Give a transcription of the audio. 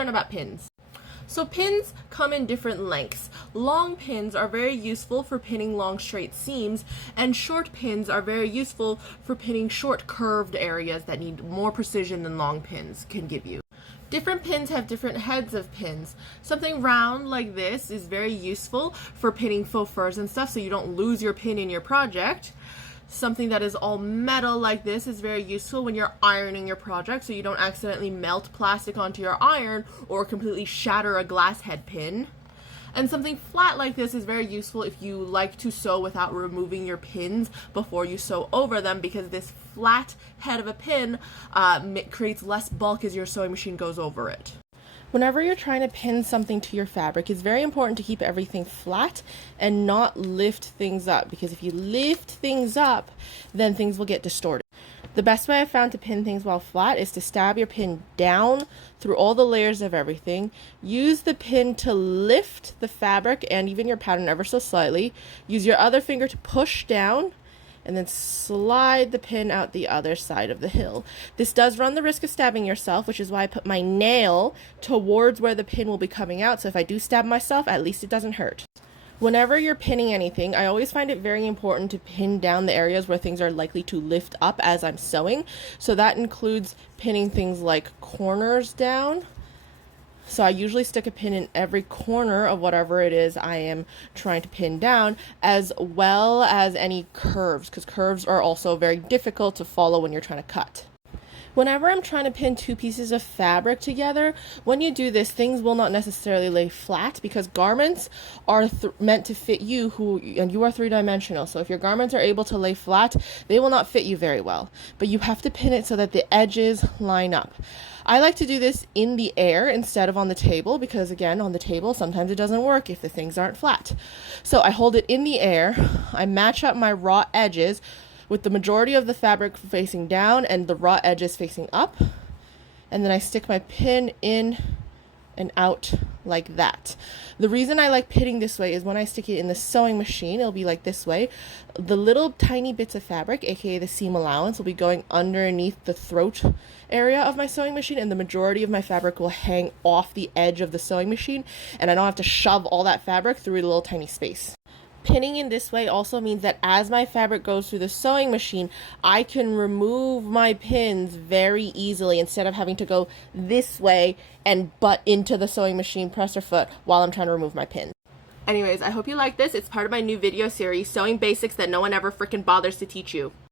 learn about pins. So pins come in different lengths. Long pins are very useful for pinning long straight seams, and short pins are very useful for pinning short curved areas that need more precision than long pins can give you. Different pins have different heads of pins. Something round like this is very useful for pinning faux furs and stuff so you don't lose your pin in your project. Something that is all metal like this is very useful when you're ironing your project so you don't accidentally melt plastic onto your iron or completely shatter a glass head pin. And something flat like this is very useful if you like to sew without removing your pins before you sew over them, because this flat head of a pin creates less bulk as your sewing machine goes over it. Whenever you're trying to pin something to your fabric, it's very important to keep everything flat and not lift things up, because if you lift things up, then things will get distorted. The best way I've found to pin things while flat is to stab your pin down through all the layers of everything. Use the pin to lift the fabric and even your pattern ever so slightly. Use your other finger to push down, and then slide the pin out the other side of the hill. This does run the risk of stabbing yourself, which is why I put my nail towards where the pin will be coming out, so if I do stab myself, at least it doesn't hurt. Whenever you're pinning anything, I always find it very important to pin down the areas where things are likely to lift up as I'm sewing. So that includes pinning things like corners down. So I usually stick a pin in every corner of whatever it is I am trying to pin down, as well as any curves, because curves are also very difficult to follow when you're trying to cut. Whenever I'm trying to pin two pieces of fabric together, when you do this, things will not necessarily lay flat, because garments are meant to fit you, and you are three-dimensional. So if your garments are able to lay flat, they will not fit you very well. But you have to pin it so that the edges line up. I like to do this in the air instead of on the table, because again, on the table, sometimes it doesn't work if the things aren't flat. So I hold it in the air, I match up my raw edges with the majority of the fabric facing down and the raw edges facing up, and then I stick my pin in and out like that. The reason I like pinning this way is when I stick it in the sewing machine, it'll be like this way. The little tiny bits of fabric, aka the seam allowance, will be going underneath the throat area of my sewing machine, and the majority of my fabric will hang off the edge of the sewing machine, and I don't have to shove all that fabric through a little tiny space. Pinning in this way also means that as my fabric goes through the sewing machine, I can remove my pins very easily instead of having to go this way and butt into the sewing machine presser foot while I'm trying to remove my pins. Anyways, I hope you like this. It's part of my new video series, Sewing Basics That No One Ever Frickin' Bothers to Teach You.